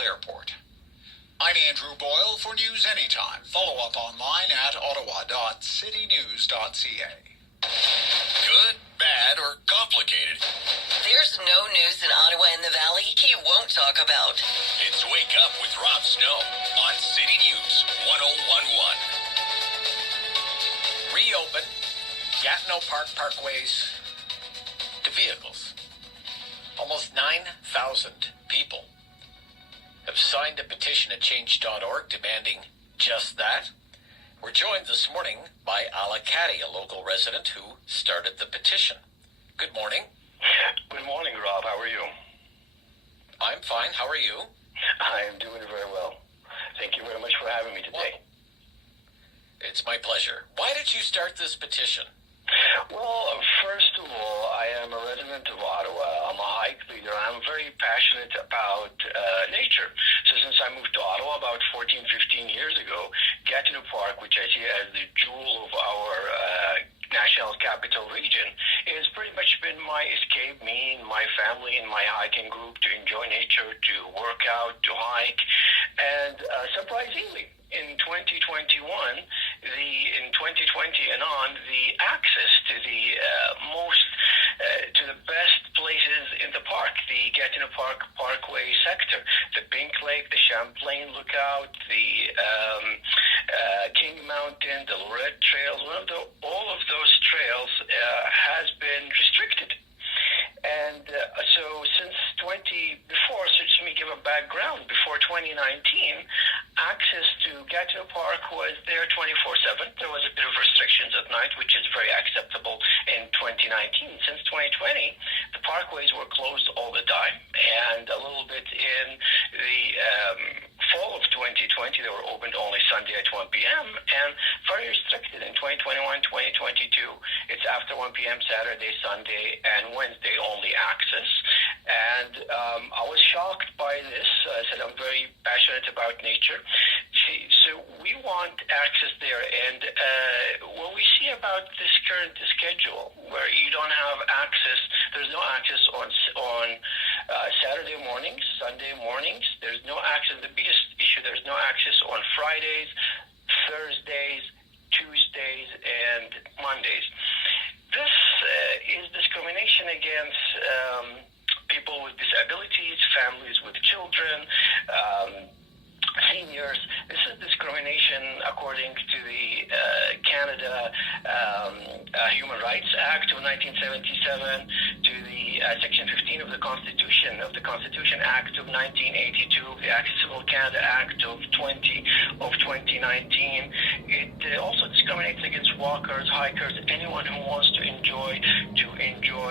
Airport. I'm Andrew Boyle for News Anytime. Follow up online at ottawa.citynews.ca. Good, bad, or complicated? There's no news in Ottawa and the Valley he won't talk about. It's Wake Up with Rob Snow on City News 101.1. Reopen Gatineau Park Parkways to vehicles. Almost 9,000 people have signed a petition at change.org demanding just that. We're joined this morning by Ala Qadi, a local resident who started the petition. Good morning. Good morning, Rob. How are you? I'm fine. How are you? I am doing very well. Thank you very much for having me today. Well, it's my pleasure. Why did you start this petition? Well, first of all, I am a resident of Ottawa. I'm a hike leader. I'm very passionate about nature. So since I moved to Ottawa about 14, 15 years ago, Gatineau Park, which I see as the jewel of our national capital region, has pretty much been my escape, me and my family and my hiking group, to enjoy nature, to work out, to hike. And surprisingly, in 2020 and on, the access to the best places in the park, the Gatineau Park Parkway sector, the Pink Lake, the Champlain Lookout, the King Mountain, the Lorette Trails, all of those trails has been restricted. And so let me give a background. Before 2019, access to Gatineau Park was there 24/7. There was a bit of restrictions at night, which is very acceptable in 2019. Since 2020, the parkways were closed all the time, and a little bit in the fall of 2020, they were opened only Sunday at 1 p.m. and very restricted in 2021, 2022. It's after 1 p.m. Saturday, Sunday, and Wednesday only access. And I was shocked by this. I said I'm very passionate about nature. So we want access there. And what we see about this current schedule, where you don't have access, there's no access on Saturday mornings, Sunday mornings. There's no access. The biggest issue, there's no access on Fridays, Thursdays, Tuesdays, and Mondays. This is discrimination against people with disabilities, families with children, seniors. This is discrimination according to the Canada Human Rights Act of 1977, to the Section 15 of the Constitution Act of 1982, the Accessible Canada Act of 2019. It also discriminates against walkers, hikers, anyone who wants to enjoy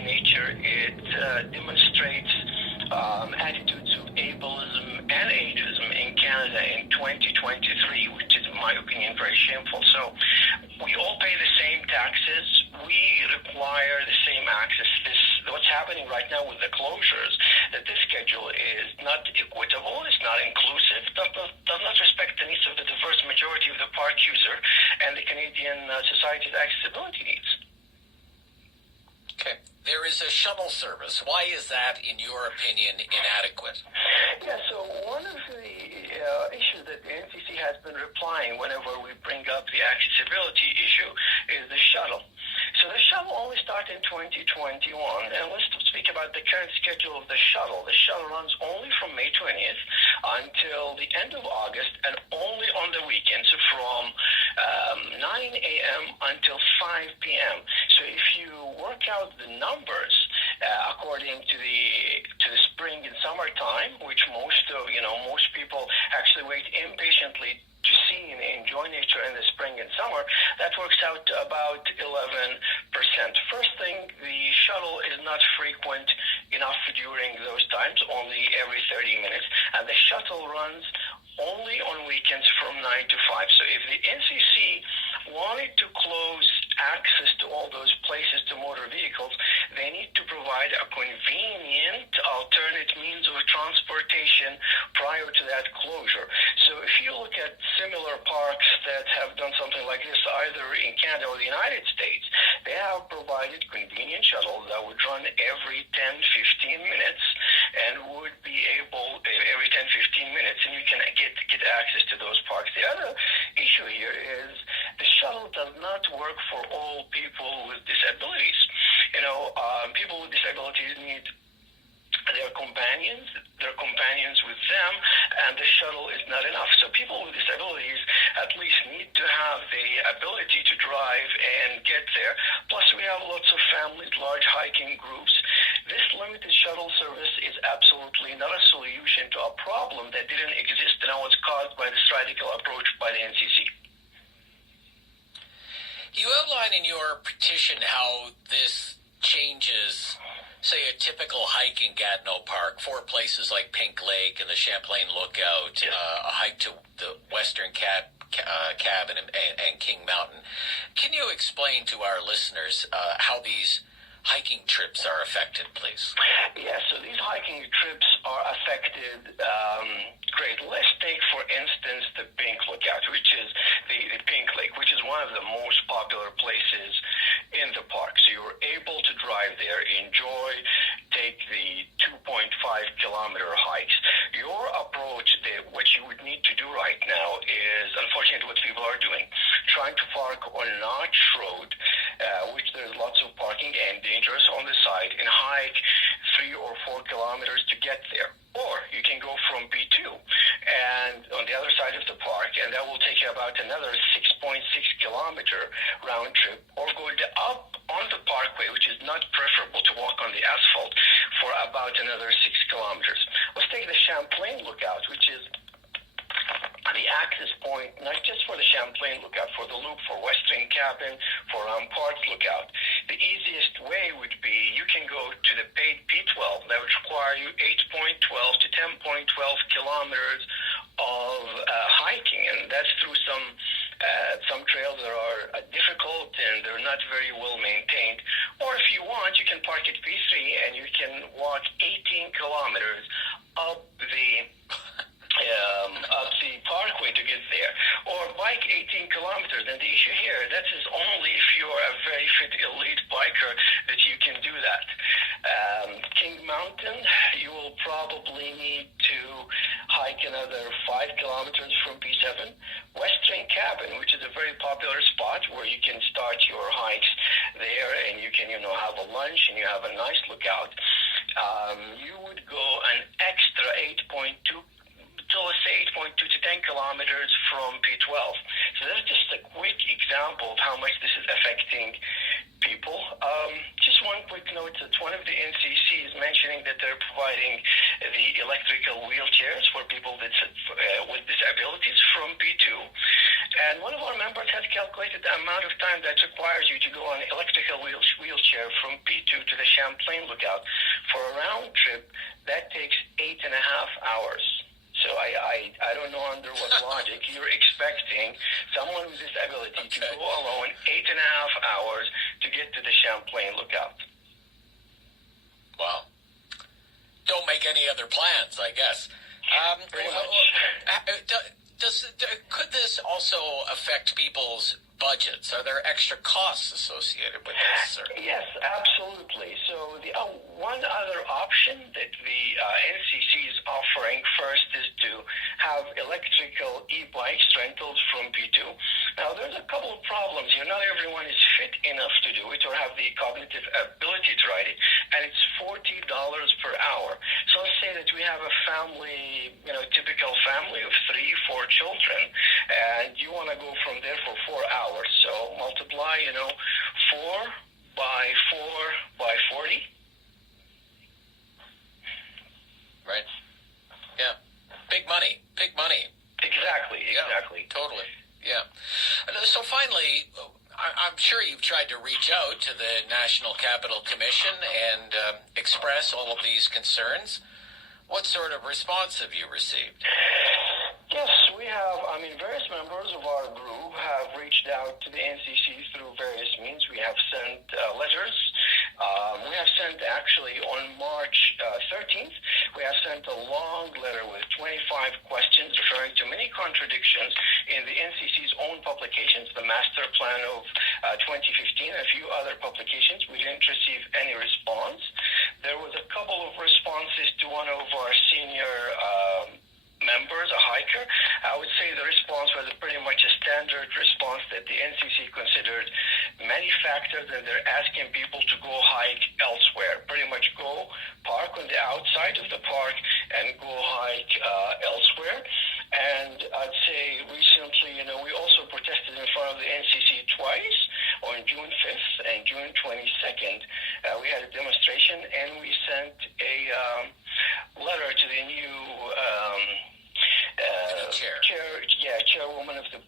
nature. It demonstrates attitudes of ableism and ageism in Canada in 2023, which is, in my opinion, very shameful. So we all pay the same taxes. We require the same access. What's happening right now with the closures, that this schedule is not equitable, it's not inclusive, does not respect the needs of the diverse majority of the park user and the Canadian society's accessibility needs. Okay. There is a shuttle service. Why is that, in your opinion, inadequate? Yeah, so one of the issues that the NCC has been replying whenever we bring up the accessibility issue is the shuttle. So the shuttle only started in 2021, and let's speak about the current schedule of the shuttle. The shuttle runs only from May 20th until the end of August, and only on the weekends from 9 a.m. until 5 p.m. So if you work out the numbers according to the spring and summertime, which most people actually wait impatiently to see and enjoy nature in the spring and summer, that works out to about 11%. First thing, the shuttle is not frequent enough during those times, only every 30 minutes, and the shuttle runs only on weekends from 9 to 5. So if the NCC wanted to close access to all those places to motor vehicles, they need to provide a convenient alternate means of transportation prior to that closure. So if you look at similar parks that have done something like this either in Canada or the United States, they have provided convenient shuttles that would run every 10, 15 minutes and would be able every 10-15 minutes, and you can get access to those parks. The other issue here is the shuttle does not work for all people with disabilities. People with disabilities need their companions with them, and the shuttle is not enough. So people with disabilities at least need to have the ability to drive and get there. Plus, we have lots of families, large hiking groups. This limited shuttle service is absolutely not a solution to a problem that didn't exist and was caused by this radical approach by the NCC. You outline in your petition how this changes, say, a typical hike in Gatineau Park for places like Pink Lake and the Champlain Lookout, a hike to the Western Cabin and King Mountain. Can you explain to our listeners how these hiking trips are affected, please? Yes, so these hiking trips are affected greatly. Let's take, for instance, the Pink Lookout, which is the Pink Lake, which is one of the most popular places in the park. So you're able to drive there, enjoy, take the 2.5-kilometer hikes. Your approach, what you would need to do right now is, unfortunately, what people are doing, trying to park on Notch Road, which there's lots of parking and dangerous on the side, and hike 3 or 4 kilometers to get there. Or you can go from P2 and on the other side of the park, and that will take you about another 6.6-kilometer round trip, or go up on the parkway, which is not preferable to walk on the asphalt, for about another 6 kilometers. Let's take the Champlain Lookout, which is the access point, not just for the Champlain Lookout, for the Loop, for Western Cabin, for Parks Lookout. The easiest way would be you can go to the paid P12. That would require you 8.12 to 10.12 kilometers of hiking, and that's through some trails that are difficult and they're not very well maintained. Or if you want, you can park at P3 and you can walk 18 kilometers up the parkway to get there, or bike 18 kilometers. And the issue here, that is only if you are a very fit elite biker that you can do that. King Mountain, you will probably need to hike another 5 kilometers from P7. Western Cabin, which is a very popular spot where you can start your hikes there and you can have a lunch and you have a nice lookout. You would go an extra 8.2 to, let's say, 8.2 to 10 kilometers from P12. So that's just a quick example of how much this is affecting people. Just one quick note that one of the NCC is mentioning that they're providing the electrical wheelchairs for people with disabilities from P2. And one of our members has calculated the amount of time that requires you to go on an electrical wheelchair from P2 to the Champlain Lookout. For a round trip, that takes 8.5 hours. So I don't know under what logic you're expecting someone with disability to go alone 8.5 hours to get to the Champlain Lookout. Well, don't make any other plans, I guess. Pretty much. Could this also affect people's budgets? Are there extra costs associated with this? Yes, absolutely. So the one other option that the NCC is offering first is to have electrical e-bikes rentals from P2. Now, there's a couple of problems here. Not everyone is fit enough to do it or have the cognitive ability to ride it, and it's $40 per hour. So let's say that we have a family, typical family of 3-4 children, and you want to go from there for 4 hours. So multiply, 4 by 4 by 40. Right. Yeah. Big money. Exactly. Yeah, totally. Yeah. So finally, I'm sure you've tried to reach out to the National Capital Commission and express all of these concerns. What sort of response have you received? Yes, we have. Various members of our group have reached out to the NCC through various means. We have sent letters. We have sent, actually, on March 13th, we have sent a long letter with 25 questions referring to many contradictions in the NCC's own publications, the Master Plan of 2015, and a few other publications. We didn't receive any response. there was a couple of responses to one of our senior members, a hiker. I would say the response was pretty much a standard response that the NCC considered many factors, and they're asking people to go hike elsewhere. Pretty much go park on the outside of the park and go hike elsewhere. And I'd say recently, we also protested in front of the NCC twice on June 5th and June 22nd. We had a demonstration, and we sent a letter to the new chairwoman of the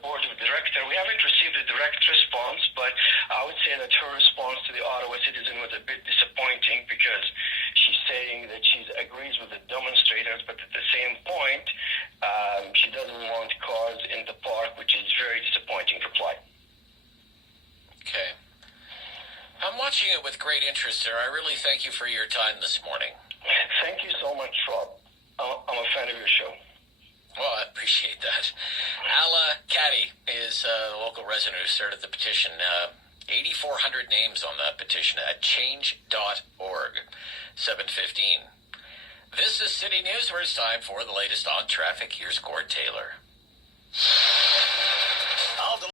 board of directors. We haven't received a direct response, but I would say that her response to the Ottawa Citizen was a bit disappointing, because she's saying that she agrees with the demonstrators, but at the same point, she doesn't want cars in the park, which is very disappointing reply. Okay. I'm watching it with great interest, sir. I really thank you for your time this morning. Thank you so much, Rob. I'm a fan of your show. Well, I appreciate that. Ala Qadi is a local resident who started the petition. 8,400 names on that petition at change.org. 7:15. This is City News, where it's time for the latest on traffic. Here's Gord Taylor.